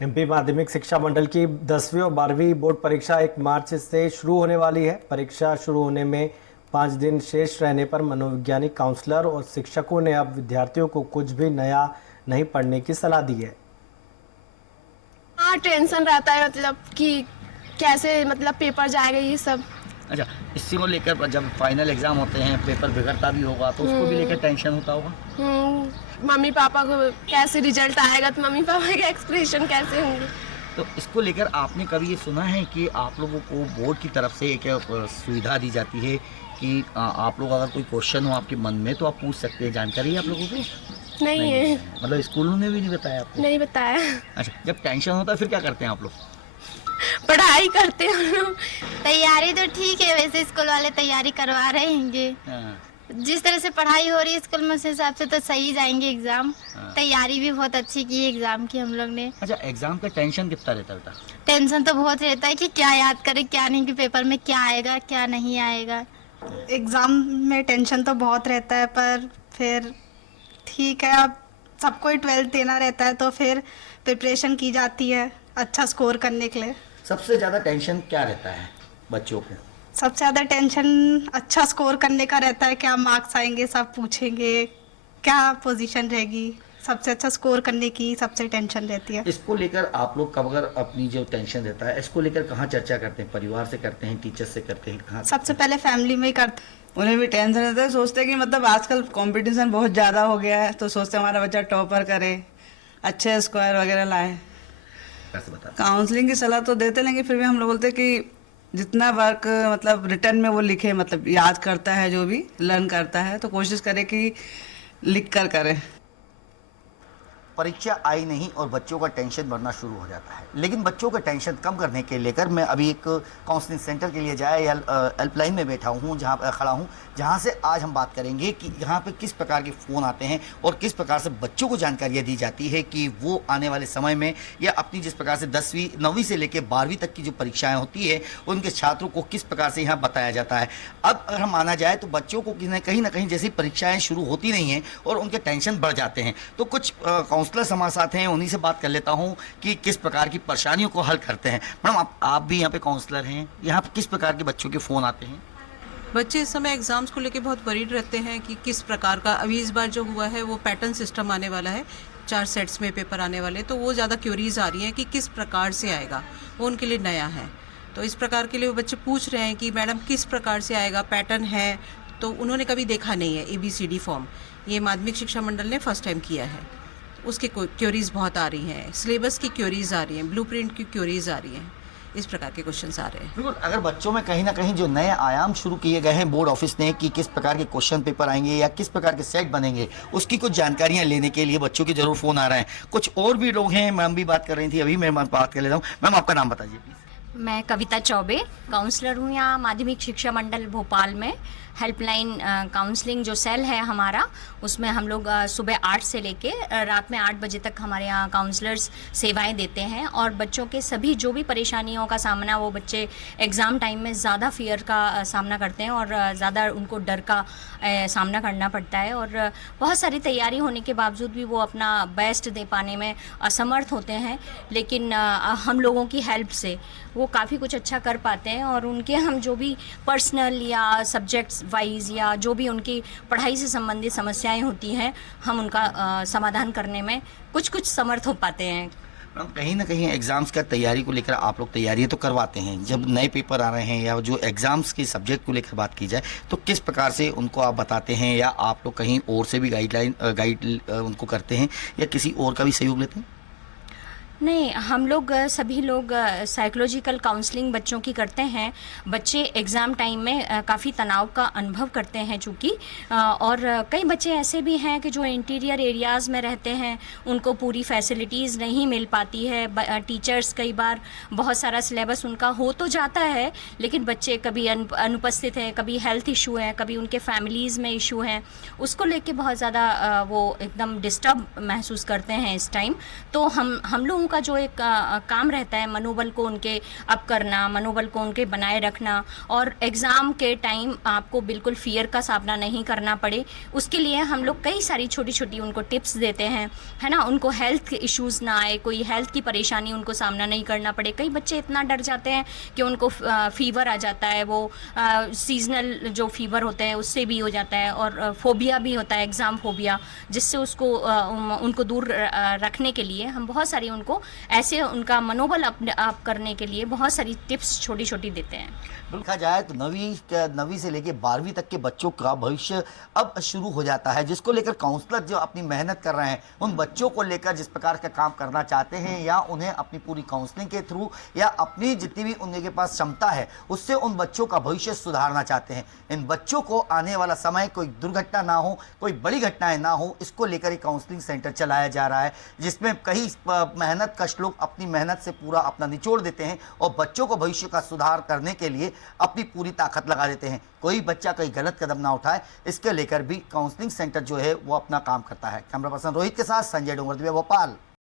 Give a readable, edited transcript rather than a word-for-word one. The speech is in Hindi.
एमपी माध्यमिक शिक्षा मंडल की 10वीं और 12वीं बोर्ड परीक्षा 1 मार्च से शुरू होने वाली है। परीक्षा शुरू होने में 5 दिन शेष रहने पर मनोवैज्ञानिक काउंसलर और शिक्षकों ने अब विद्यार्थियों को कुछ भी नया नहीं पढ़ने की सलाह दी है। हाँ, टेंशन रहता है मतलब कि कैसे मतलब पेपर जाएगा ये सब। अच्छा, इसी को लेकर जब फाइनल एग्जाम होते हैं पेपर बिगड़ता भी होगा तो उसको भी लेकर टेंशन होता होगा। मम्मी पापा को कैसे रिजल्ट आएगा तो मम्मी पापा के एक्सप्रेशन कैसे होंगे। तो इसको लेकर आपने कभी ये सुना है कि आप लोगों को बोर्ड की तरफ से एक सुविधा दी जाती है कि आप लोग अगर कोई क्वेश्चन हो आपके मन में तो आप पूछ सकते हैं, जानकारी है आप लोगों को? नहीं है। मतलब स्कूलों ने भी नहीं बताया आपको? नहीं बताया। अच्छा, जब टेंशन होता है फिर क्या करते हैं आप लोग? पढ़ाई करते हैं। तैयारी तो ठीक है, वैसे स्कूल वाले तैयारी करवा रहे हैं। हाँ। जिस तरह से पढ़ाई हो रही है स्कूल में उस हिसाब से तो सही जाएंगे एग्जाम। हाँ। तैयारी भी बहुत अच्छी की है एग्जाम की हम लोग ने। अच्छा, एग्जाम का टेंशन कितना रहता है बेटा? टेंशन तो बहुत रहता है कि क्या याद करें क्या नहीं, कि पेपर में क्या आएगा क्या नहीं आएगा। एग्ज़ाम में टेंशन तो बहुत रहता है, पर फिर ठीक है, अब सबको ही 12th देना रहता है तो फिर प्रिपरेशन की जाती है अच्छा स्कोर करने के लिए। सबसे ज़्यादा टेंशन क्या रहता है बच्चों को? सबसे ज़्यादा टेंशन अच्छा स्कोर करने का रहता है, क्या मार्क्स आएंगे, सब पूछेंगे क्या पोजीशन रहेगी। सबसे अच्छा स्कोर करने की सबसे टेंशन रहती है। इसको लेकर आप लोग कब अगर अपनी जो टेंशन रहता है इसको लेकर कहाँ चर्चा करते हैं? परिवार से करते हैं, टीचर से करते हैं, कहाँ? सबसे पहले फैमिली में ही करते हैं। उन्हें भी टेंशन रहता है, सोचते हैं कि मतलब आजकल कंपटीशन बहुत ज़्यादा हो गया है तो सोचते हैं हमारा बच्चा टॉपर करे, अच्छे स्कोर वगैरह लाए। कैसे बता? काउंसलिंग की सलाह तो देते लेकिन फिर भी हम लोग बोलते हैं कि जितना वर्क मतलब रिटर्न में वो लिखे, मतलब याद करता है जो भी लर्न करता है तो कोशिश करे कि लिख कर करे। परीक्षा आई नहीं और बच्चों का टेंशन बढ़ना शुरू हो जाता है, लेकिन बच्चों का टेंशन कम करने के लेकर मैं अभी एक काउंसलिंग सेंटर के लिए जाए या हेल्पलाइन में बैठा हूँ, जहाँ खड़ा हूँ, जहाँ से आज हम बात करेंगे कि यहाँ पे किस प्रकार के फ़ोन आते हैं और किस प्रकार से बच्चों को जानकारियाँ दी जाती है कि वो आने वाले समय में या अपनी जिस प्रकार से 10वीं 9वीं से लेकर 12वीं तक की जो परीक्षाएँ होती है उनके छात्रों को किस प्रकार से यहाँ बताया जाता है। अब अगर हम माना जाए तो बच्चों को कहीं ना कहीं जैसी परीक्षाएँ शुरू होती नहीं हैं और उनके टेंशन बढ़ जाते हैं, तो कुछ काउंसलर्स हमारे साथ हैं, उन्हीं से बात कर लेता हूं कि किस प्रकार की परेशानियों को हल करते हैं। मैडम, आप भी यहाँ पे काउंसलर हैं, यहाँ पे किस प्रकार के बच्चों के फ़ोन आते हैं? बच्चे इस समय एग्ज़ाम्स को लेके बहुत वरीड रहते हैं कि किस प्रकार का अभी इस बार जो हुआ है वो पैटर्न सिस्टम आने वाला है, 4 सेट्स में पेपर आने वाले, तो वो ज़्यादा क्यूरीज आ रही हैं कि किस प्रकार से आएगा, वो उनके लिए नया है। तो इस प्रकार के लिए वो बच्चे पूछ रहे हैं कि मैडम किस प्रकार से आएगा, पैटर्न है, तो उन्होंने कभी देखा नहीं है ABCD फॉर्म। ये माध्यमिक शिक्षा मंडल ने फर्स्ट टाइम किया है, उसकी क्योरीज बहुत आ रही हैं, सिलेबस की क्योरीज आ रही हैं, ब्लूप्रिंट की क्योरीज आ रही हैं, इस प्रकार के क्वेश्चंस आ रहे हैं। बिल्कुल, अगर बच्चों में कहीं ना कहीं जो नए आयाम शुरू किए गए हैं बोर्ड ऑफिस ने कि किस प्रकार के क्वेश्चन पेपर आएंगे या किस प्रकार के सेट बनेंगे, उसकी कुछ जानकारियां लेने के लिए बच्चों के जरूर फ़ोन आ रहे हैं। कुछ और भी लोग हैं, मैम भी बात कर रही थी, अभी मैं बात कर लेता हूँ। मैम, आपका नाम बताइए प्लीज़। मैं कविता चौबे काउंसलर हूँ यहाँ माध्यमिक शिक्षा मंडल भोपाल में। हेल्पलाइन काउंसलिंग जो सेल है हमारा, उसमें हम लोग सुबह 8 से लेके रात में 8 बजे तक हमारे यहाँ काउंसलर्स सेवाएं देते हैं और बच्चों के सभी जो भी परेशानियों का सामना, वो बच्चे एग्ज़ाम टाइम में ज़्यादा फियर का सामना करते हैं और ज़्यादा उनको डर का सामना करना पड़ता है और बहुत सारी तैयारी होने के बावजूद भी वो अपना बेस्ट दे पाने में असमर्थ होते हैं, लेकिन हम लोगों की हेल्प से वो काफ़ी कुछ अच्छा कर पाते हैं और उनके हम जो भी पर्सनल या सब्जेक्ट्स वाइज या जो भी उनकी पढ़ाई से संबंधित समस्याएं होती हैं, हम उनका समाधान करने में कुछ समर्थ हो पाते हैं। मैम, कहीं ना कहीं एग्जाम्स का तैयारी को लेकर आप लोग तैयारियां तो करवाते हैं, जब नए पेपर आ रहे हैं या जो एग्जाम्स के सब्जेक्ट को लेकर बात की जाए तो किस प्रकार से उनको आप बताते हैं या आप लोग कहीं और से भी गाइड उनको करते हैं या किसी और का भी सहयोग लेते हैं? नहीं, हम लोग सभी लोग साइकोलॉजिकल काउंसलिंग बच्चों की करते हैं। बच्चे एग्ज़ाम टाइम में काफ़ी तनाव का अनुभव करते हैं चूँकि, और कई बच्चे ऐसे भी हैं कि जो इंटीरियर एरियाज़ में रहते हैं, उनको पूरी फैसिलिटीज़ नहीं मिल पाती है। टीचर्स कई बार बहुत सारा सिलेबस उनका हो तो जाता है, लेकिन बच्चे कभी अनुपस्थित हैं, कभी हेल्थ इशू है, कभी उनके फैमिलीज़ में इशू हैं, उसको लेके बहुत ज़्यादा वो एकदम डिस्टर्ब महसूस करते हैं इस टाइम। तो हम लोगों बच्चों का जो एक काम रहता है, मनोबल को उनके अप करना, मनोबल को उनके बनाए रखना, और एग्ज़ाम के टाइम आपको बिल्कुल फियर का सामना नहीं करना पड़े, उसके लिए हम लोग कई सारी छोटी छोटी उनको टिप्स देते हैं, है ना। उनको हेल्थ इश्यूज़ ना आए, कोई हेल्थ की परेशानी उनको सामना नहीं करना पड़े। कई बच्चे इतना डर जाते हैं कि उनको फीवर आ जाता है, वो सीजनल जो फीवर होते हैं उससे भी हो जाता है, और फोबिया भी होता है, एग्ज़ाम फोबिया, जिससे उसको उनको दूर रखने के लिए हम बहुत सारी उनको ऐसे उनका मनोबल अप करने के लिए बहुत सारी टिप्स छोटी छोटी देते हैं। देखा जाए तो नवीं से लेके 12वीं तक के बच्चों का भविष्य अब शुरू हो जाता है, जिसको लेकर काउंसलर जो अपनी मेहनत कर रहे हैं, उन बच्चों को लेकर जिस प्रकार का काम करना चाहते हैं, या उन्हें अपनी पूरी काउंसलिंग के थ्रू या अपनी जितनी भी उनके पास क्षमता है उससे उन बच्चों का भविष्य सुधारना चाहते हैं। इन बच्चों को आने वाला समय कोई दुर्घटना ना हो, कोई बड़ी घटनाएं ना हो, इसको लेकर एक काउंसलिंग सेंटर चलाया जा रहा है, जिसमें कई मेहनत कश लोग अपनी मेहनत से पूरा अपना निचोड़ देते हैं और बच्चों को भविष्य का सुधार करने के लिए अपनी पूरी ताकत लगा देते हैं। कोई बच्चा कोई गलत कदम ना उठाए, इसके लेकर भी काउंसलिंग सेंटर जो है वो अपना काम करता है। कैमरा पर्सन रोहित के साथ संजय डोंगरदिया, भोपाल।